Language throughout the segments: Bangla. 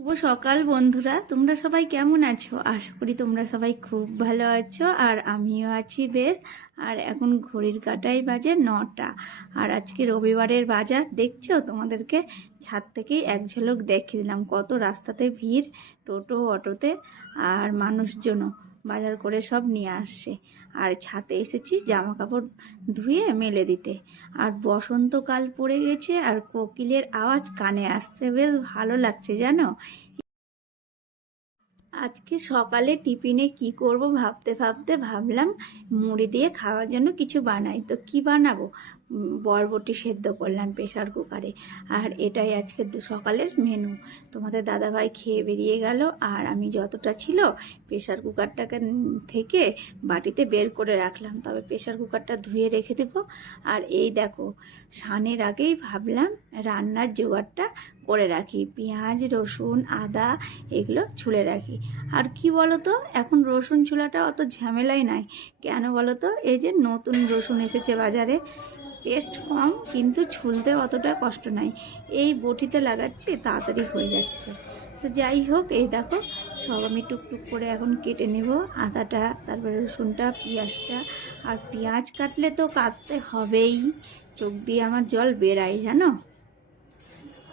শুভ সকাল বন্ধুরা, তোমরা সবাই কেমন আছো? আশা করি তোমরা সবাই খুব ভালো আছো, আর আমিও আছি বেশ। আর এখন ঘড়ির কাঁটায় বাজে 9টা। আর আজকে রবিবারের বাজার দেখছো, তোমাদেরকে ছাদ থেকেই এক ঝলক দেখিয়ে দিলাম। কত রাস্তাতে ভিড়, টোটো অটোতে, আর মানুষজনও বাজার করে সব নিয়ে আসছে। আর ছাদে এসেছি জামা কাপড় ধুয়ে মেলে দিতে। আর বসন্তকাল পড়ে গেছে, আর কোকিলের আওয়াজ কানে আসছে, বেশ ভালো লাগছে জানো। আজকে সকালে টিফিনে কি করব ভাবতে ভাবতে ভাবলাম মুড়ি দিয়ে খাওয়ার জন্য কিছু বানাই। তো কি বানাবো? বরবটি সেদ্ধ করলাম প্রেশার কুকারে। আর এটাই আজকে সকালের মেনু। তোমাদের দাদাভাই খেয়ে বেরিয়ে গেল, আর আমি যতটা ছিল প্রেশার কুকারটাকে থেকে বাটিতে বের করে রাখলাম। তবে প্রেশার কুকারটা ধুয়ে রেখে দেবো। আর এই দেখো, স্নানের আগেই ভাবলাম রান্নার জোগাড়টা করে রাখি। পেঁয়াজ, রসুন, আদা এগুলো ছুলে রাখি। আর কি বলো তো, এখন রসুন ছুলাটা অত ঝামেলাই নাই। কেন বলো তো, এই যে নতুন রসুন এসেছে বাজারে, টেস্ট কম কিন্তু ছুলতে অতটা কষ্ট নাই। এই বটিতে লাগাচ্ছি, তাড়াতাড়ি হয়ে যাচ্ছে। তো যাই হোক, এই দেখো সব আমি টুকটুক করে এখন কেটে নেব। আদাটা, তারপরে রসুনটা, পেঁয়াজটা। আর পেঁয়াজ কাটলে তো কাটতে হবেই, চোখ দিয়ে আমার জল বেরায় জানো।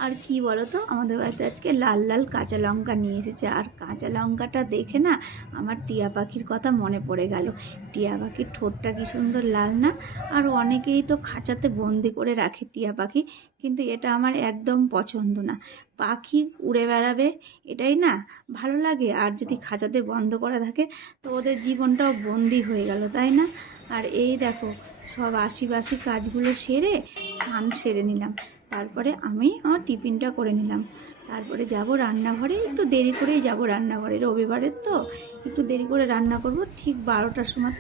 আর কি বলো তো, আমাদের বাড়িতে আজকে লাল লাল কাঁচা লঙ্কা নিয়ে এসেছে। আর কাঁচা লঙ্কাটা দেখে না আমার টিয়া পাখির কথা মনে পড়ে গেল। টিয়া পাখির ঠোঁটটা কি সুন্দর লাল না? আর অনেকেই তো খাঁচাতে বন্দি করে রাখে টিয়া পাখি, কিন্তু এটা আমার একদম পছন্দ না। পাখি উড়ে বেড়াবে, এটাই না ভালো লাগে। আর যদি খাঁচাতে বন্ধ করা থাকে তো ওদের জীবনটাও বন্দি হয়ে গেল, তাই না? আর এই দেখো, সব আশিবাসি কাজগুলো সেরে স্নান সেরে নিলাম। তারপরে আমি আমার টিফিনটা করে নিলাম। তারপরে যাব রান্নাঘরে, একটু দেরি করেই যাব রান্নাঘরে, রবিবারের তো একটু দেরি করে রান্না করব। ঠিক 12টার সময়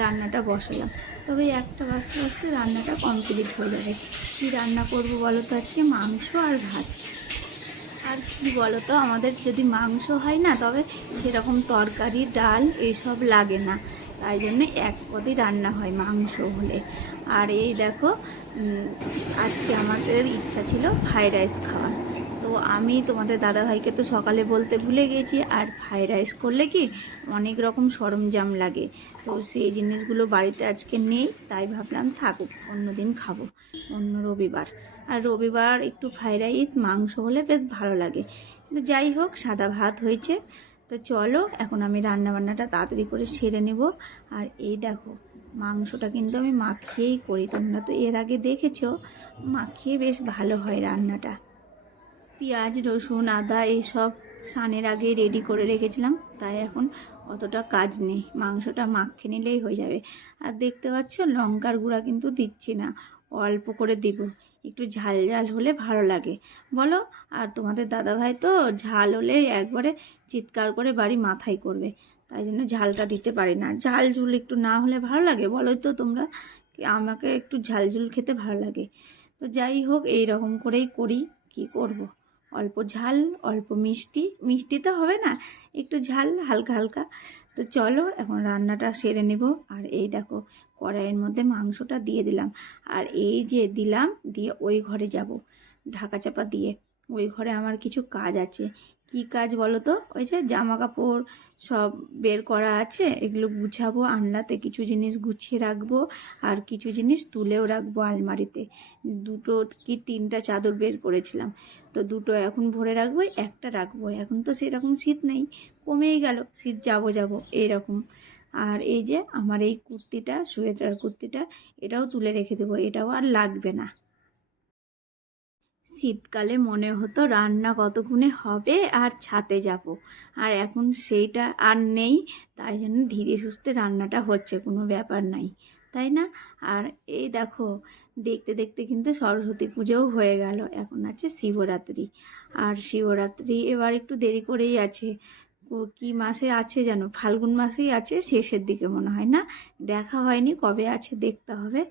রান্নাটা বসালাম, তবে 1টা বাজতে বাজতে রান্নাটা কমপ্লিট হয়ে যাবে। কী রান্না করব বলো তো? আজকে মাংস আর ভাত। আর কি বলো তো, আমাদের যদি মাংস হয় না, তবে সেরকম তরকারি ডাল এইসব লাগে না, তাই জন্য এক পদই রান্না হয় মাংস হলে। আর এই দেখো, আজকে আমাদের ইচ্ছা ছিল ফ্রাইড রাইস খাওয়ার। তো আমি তোমাদের দাদাভাইকে তো সকালে বলতে ভুলে গেছি। আর ফ্রাইড রাইস করলে কি অনেক রকম সরঞ্জাম লাগে, তো সেই জিনিসগুলো বাড়িতে আজকে নেই। তাই ভাবলাম থাকুক, অন্যদিন খাবো, অন্য রবিবার। আর রবিবার একটু ফ্রাইড রাইস মাংস হলে বেশ ভালো লাগে। কিন্তু যাই হোক, সাদা ভাত হয়েছে। তো চলো, এখন আমি রান্নাবান্নাটা তাড়াতাড়ি করে সেরে নেব। আর এই দেখো, মাংসটা কিন্তু আমি মাখিয়েই করি, তোমরা তো এর আগে দেখেছো। মাখিয়ে বেশ ভালো হয় রান্নাটা। পেঁয়াজ, রসুন, আদা এইসব স্নানের আগে রেডি করে রেখেছিলাম, তাই এখন অতটা কাজ নেই, মাংসটা মাখিয়ে নিলেই হয়ে যাবে। আর দেখতে পাচ্ছ লঙ্কার গুঁড়া কিন্তু দিচ্ছি না, অল্প করে দিব, একটু ঝাল ঝাল হলে ভালো লাগে বলো। আর তোমাদের দাদাভাই তো ঝাল হলে একবারে চিৎকার করে বাড়ি মাথায় করবে, তাই জন্য ঝালটা দিতে পারি না। ঝাল ঝুল একটু না হলে ভালো লাগে বলো তো তোমরা? আমাকে একটু ঝাল ঝুল খেতে ভালো লাগে। তো যাই হোক, এই রকম করেই করি, কি করব। অল্প ঝাল, অল্প মিষ্টি, মিষ্টি তো হবে না, একটু ঝাল হালকা হালকা। তো চলো এখন রান্নাটা সেরে নেব। আর এই দেখো, কড়াইয়ের মধ্যে মাংসটা দিয়ে দিলাম। আর এই যে দিলাম, দিয়ে ওই ঘরে যাব ঢাকা চাপা দিয়ে। ওই ঘরে আমার কিছু কাজ আছে। কি কাজ বলো তো? ওই যে জামা কাপড় সব বের করা আছে, এগুলো গুছাবো, আনলাতে কিছু জিনিস গুছিয়ে রাখবো, আর কিছু জিনিস তুলেও রাখবো আলমারিতে। 2টো কি 3টা চাদর বের করেছিলাম, তো 2টো এখন ভরে রাখবো, একটা রাখবো। এখন তো সেরকম শীত নেই, কমেই গেল শীত, যাবো যাবো এইরকম। আর এই যে আমার এই কুর্তিটা, সোয়েটার কুর্তিটা, এটাও তুলে রেখে দেবো, এটাও আর লাগবে না। শীতকালে মনে হতো রান্না কতক্ষণে হবে আর ছাদে যাব, আর এখন সেইটা আর নেই। তাই জন্য ধীরে সুস্থে রান্নাটা হচ্ছে, কোনো ব্যাপার নাই, তাই না? আর এই দেখো, দেখতে দেখতে কিন্তু সরস্বতী পুজোও হয়ে গেল, এখন আছে শিবরাত্রি। আর শিবরাত্রি এবার একটু দেরি করেই আছে। কি মাসে আছে যেন, ফাল্গুন মাসেই আছে, শেষের দিকে মনে হয়, না দেখা হয়নি, কবে আছে দেখতে হবে।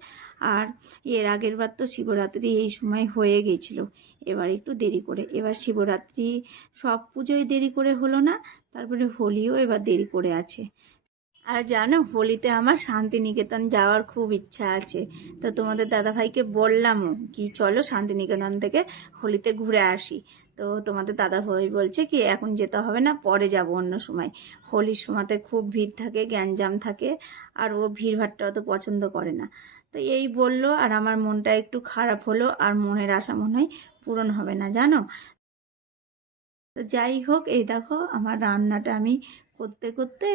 আর এর আগের বার তো শিবরাত্রি এই সময় হয়ে গেছিল, এবার একটু দেরি করে। এবার শিবরাত্রি, সব পুজোই দেরি করে হলো না, তারপরে হোলিও এবার দেরি করে আছে। আর জানো, হোলিতে আমার শান্তিনিকেতন যাওয়ার খুব ইচ্ছা আছে। তো তোমাদের দাদাভাইকে বললামও কি চলো শান্তিনিকেতন থেকে হোলিতে ঘুরে আসি। তো তোমাদের দাদাভাই বলছে কি এখন যেতে হবে না, পরে যাব অন্য সময়। হোলির সময়তে খুব ভিড় থাকে, গ্যাঞ্জাম থাকে, আর ও ভিড়ভাট্টা অত পছন্দ করে না। তো এই বললো, আর আমার মনটা একটু খারাপ হলো, আর মনের আশা মনে হয় পূরণ হবে না জানো। তো যাই হোক, এই দেখো আমার রান্নাটা আমি করতে করতে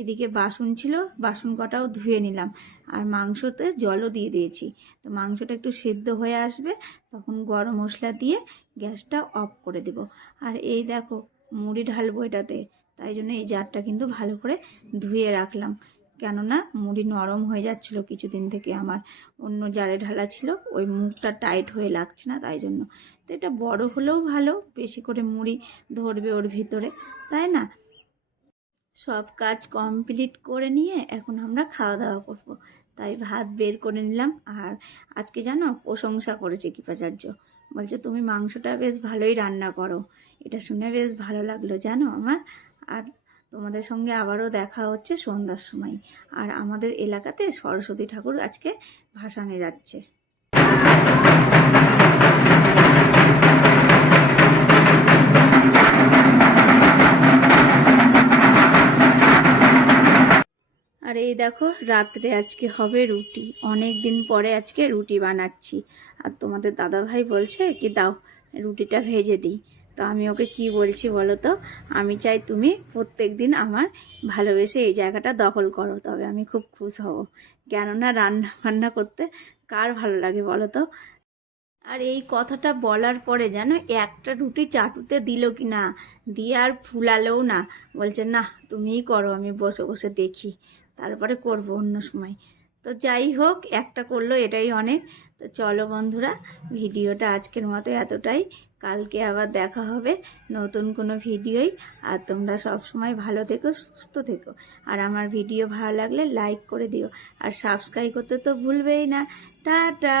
এদিকে বাসন ছিল, বাসন কটাও ধুয়ে নিলাম, আর মাংসতে জলও দিয়ে দিয়েছি। তো মাংসটা একটু সেদ্ধ হয়ে আসবে, তখন গরম মশলা দিয়ে গ্যাসটা অফ করে দেব। আর এই দেখো মুড়ি ঢালবো এটাতে, তাই জন্য এই জারটা কিন্তু ভালো করে ধুয়ে রাখলাম, কেননা মুড়ি নরম হয়ে যাচ্ছিলো কিছুদিন থেকে আমার, অন্য জারে ঢালা ছিল, ওই মুখটা টাইট হয়ে লাগছে না, তাই জন্য। তো এটা বড় হলেও ভালো, বেশি করে মুড়ি ধরবে ওর ভিতরে, তাই না। সব কাজ কমপ্লিট করে নিয়ে এখন আমরা খাওয়া দাওয়া করব। তাই ভাত বের করে নিলাম। আর আজকে জানো প্রশংসা করেছে কৃপাচার্য, বলছে তুমি মাংসটা বেশ ভালোই রান্না করো। এটা শুনে বেশ ভালো লাগলো জানো আমার। আর তোমাদের সঙ্গে আবারও দেখা হচ্ছে সন্ধ্যার সময়। আর আমাদের এলাকাতে সরস্বতী ঠাকুর আজকে ভাসানে যাচ্ছে। আর এই দেখো রাত্রে আজকে হবে রুটি, অনেক দিন পরে আজকে রুটি বানাচ্ছি। আর তোমাদের দাদাভাই বলছে কি দাও রুটিটা ভেজে দিই। তো আমি ওকে কি বলছি বলো তো, আমি চাই তুমি প্রত্যেক দিন আমার ভালোবেসে এই জায়গাটা দখল করো, তবে আমি খুব খুশ হব। কেননা রান্না বান্না করতে কার ভালো লাগে বলো তো। আর এই কথাটা বলার পরে যেন একটা রুটি চাটুতে দিল কি না, দিয়ে আর ফুলালেও না, বলছে না তুমিই করো, আমি বসে বসে দেখি, তারপরে করব অন্য সময়। তো যাই হোক, একটা করলো এটাই অনেক। তো চলো বন্ধুরা, ভিডিওটা আজকের মতো এতটাই। কালকে আবার দেখা হবে নতুন কোনো ভিডিওই। আর তোমরা সব সময় ভালো থেকো, সুস্থ থেকো। আর আমার ভিডিও ভালো লাগলে লাইক করে দিও, আর সাবস্ক্রাইব করতে তো ভুলবেই না। টাটা।